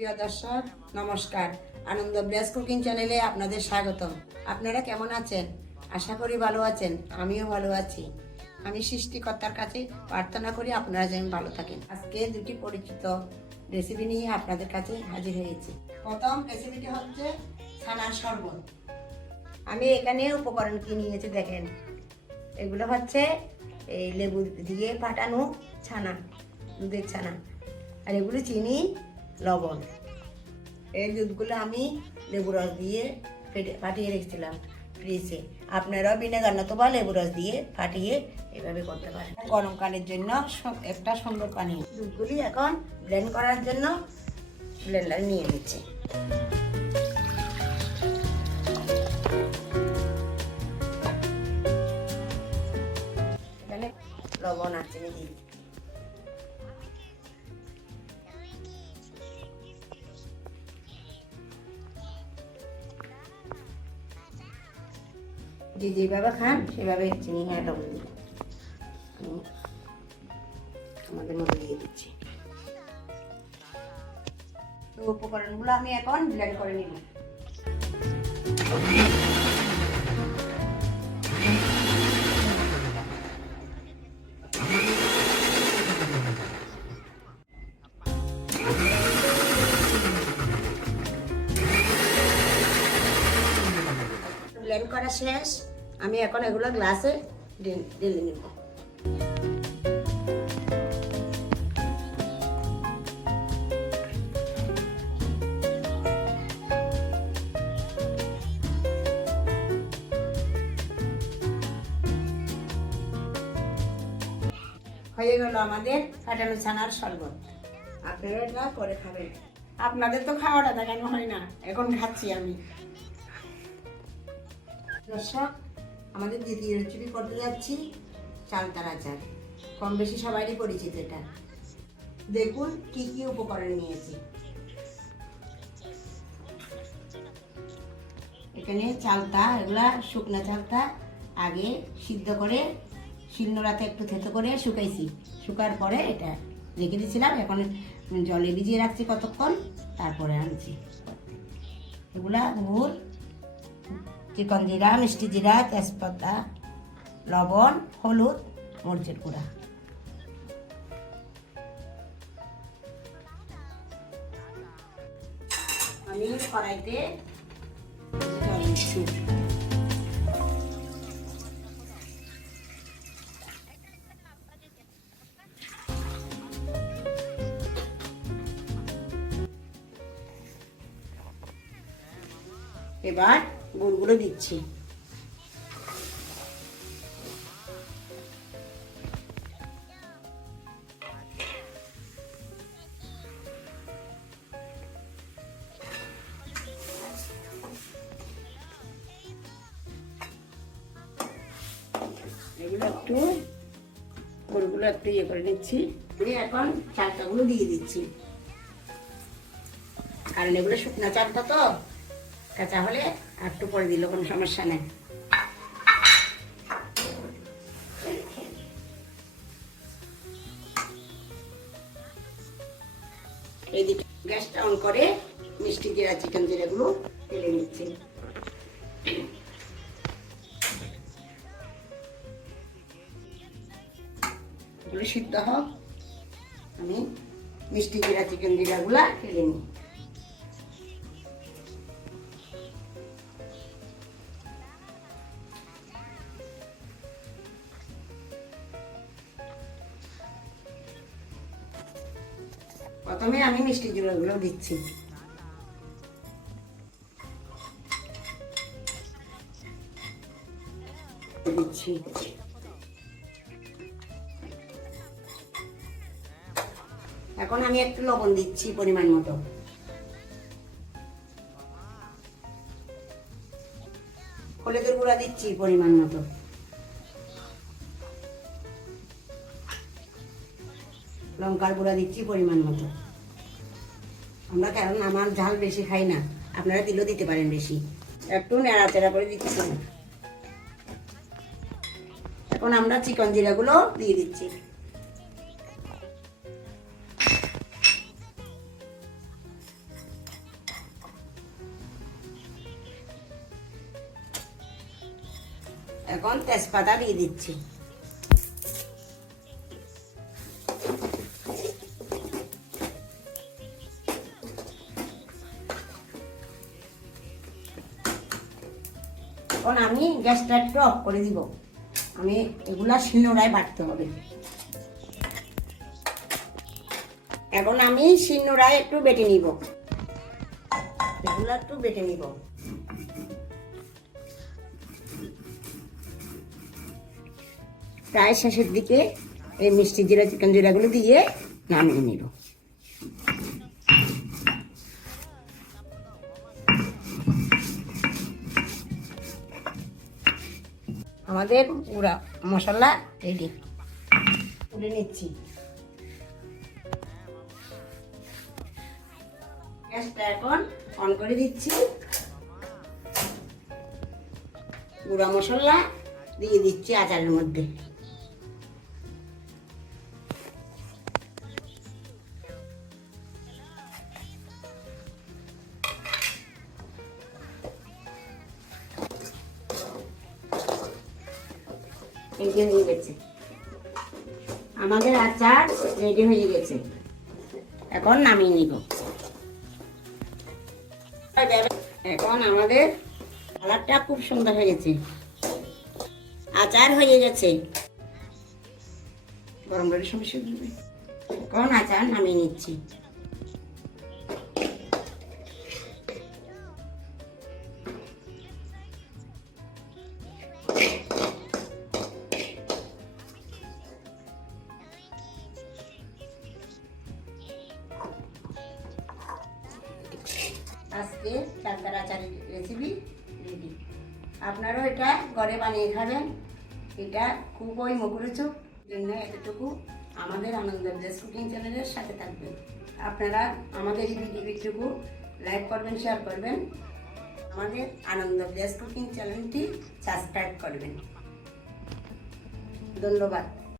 প্রিয় দর্শক নমস্কার, আনন্দ ব্লেস কুকিং চ্যানেলে আপনাদের স্বাগতম। আপনারা কেমন আছেন? আশা করি ভালো আছেন। আমিও ভালো আছি। আমি সৃষ্টিকর্তার কাছে প্রার্থনা করি আপনারা যেন ভালো থাকেন। আজকে দুটি পরিচিত রেসিপি নিয়ে আপনাদের কাছে হাজির হয়েছি। প্রথম রেসিপিটি হচ্ছে ছানার শরবত। আমি এখানে উপকরণ কি নিয়েছি দেখেন। এগুলো হচ্ছে এই লেবু দিয়ে ফাটানো ছানা, দুধের ছানা, আর এগুলো চিনি, লবণ। এই দুধগুলো আমি লেবু রস দিয়ে ফাটিয়ে রেখেছিলাম ফ্রিজে। আপনারাও ভিনেগার নতুবা লেবু রস দিয়ে ফাটিয়ে এভাবে করতে পারেন। গরমকালের জন্য একটা সুন্দর পানীয়। দুধগুলি এখন ব্লেন্ড করার জন্য ব্লেন্ডার নিয়ে নিচ্ছি। এখানে লবণ আর চিনি দিই। যে যেভাবে খান সেভাবে চিনি লবণ দিই। আমাদের মধ্যে দিয়ে দিচ্ছি। তো উপকরণগুলো আমি এখন ব্লেন্ড করে নিব। ব্লেন্ড করা শেষ। আমি এখন এগুলো গ্লাসে ঢেলে নিব। হয়ে গেল আমাদের ফাটানো ছানার শরবত। আপনারা এটা করে খাবেন। আপনাদের তো খাওয়াটা দেখানো হয় না, এখন খাচ্ছি আমি। দর্শক, আমাদের দ্বিতীয় রেসিপি করতে যাচ্ছি চালতার আচার। কম বেশি সবারই পরিচিত এটা। দেখুন কি কি উপকরণ নিয়েছি। এখানে চালতা, এগুলা শুকনা চালতা আগে সিদ্ধ করে শিলনোড়াতে একটু থেতো করে শুকাইছি। শুকার পরে এটা রেখে দিয়েছিলাম। এখন জলে ভিজিয়ে রাখছি কতক্ষণ, তারপরে আনছি। এগুলা গুড়, চিকন জিরা, মিষ্টি জিরা, তেজপাতা, লবণ, হলুদ, মরিচের গুঁড়া। আমি কড়াইতে জল দিচ্ছি। এবার গুড়গুলো দিচ্ছি। এগুলো একটু গুড়গুলো একটু ইয়ে করে নিচ্ছি। আমি এখন চালটাগুলো দিয়ে দিচ্ছি, কারণ এগুলো শুকনা চালটা তো, কাঁচা হলে আর একটু পরে দিল কোনো সমস্যা নেই। এইদিকে গ্যাসটা অন করে মিষ্টি জিরা, চিকেন জিরাগুলো ঢেলে নিচ্ছি। এগুলো সিদ্ধ হোক, আমি মিষ্টি জিরা, চিকেন জিরাগুলা ঢেলে নিই। প্রথমে আমি মিষ্টি জিরাগুলো দিচ্ছি। এখন আমি একটু লবণ দিচ্ছি পরিমাণ মতো। হলুদের গুঁড়া দিচ্ছি পরিমাণ মতো। লঙ্কার গুঁড়া দিচ্ছি পরিমাণ মতো। আমরা কারণ আমার ঝাল বেশি খাই না, আপনারা দিলেও দিতে পারেন বেশি। একটু নেড়াচেড়া করে দিচ্ছি। এখন আমরা চিকন জিরাগুলো দিয়ে দিচ্ছি। এখন তেজপাতা দিয়ে দিচ্ছি। এখন আমি গ্যাসটা একটু অফ করে দিব। আমি এগুলা শিলনোড়ায় বাটতে হবে। এখন আমি শিলনোড়ায় একটু বেটে নিব, এগুলা একটু বেটে নিব। প্রায় শেষের দিকে এই মিষ্টি জিরা চিকেন জিরাগুলো দিয়ে নামিয়ে নিব। আমাদের পুরা মশলা রেডি, তুলে নিচ্ছি। গ্যাসটা এখন অন করে দিচ্ছি। গুঁড়া মশলা দিয়ে দিচ্ছি আচারের মধ্যে। এই যে হয়ে গেছে, আমাদের আচার রেডি হয়ে গেছে। এখন নামিয়ে নিব। এখন আমাদের কালারটা খুব সুন্দর হয়ে গেছে, আচার হয়ে গেছে। গরম গরম সমস্যা দিবে। এখন আচার নামিয়ে নিচ্ছি। আজকে চালতার আচারের রেসিপি রেডি। আপনারাও এটা ঘরে বানিয়ে খাবেন। এটা খুবই মুখরোচক, জন্য এতটুকু আমাদের আনন্দ ব্লেস কুকিং চ্যানেলের সাথে থাকবেন। আপনারা আমাদের এই ভিডিওটুকু লাইক করবেন, শেয়ার করবেন, আমাদের আনন্দ ব্লেস কুকিং চ্যানেলটি সাবস্ক্রাইব করবেন। ধন্যবাদ।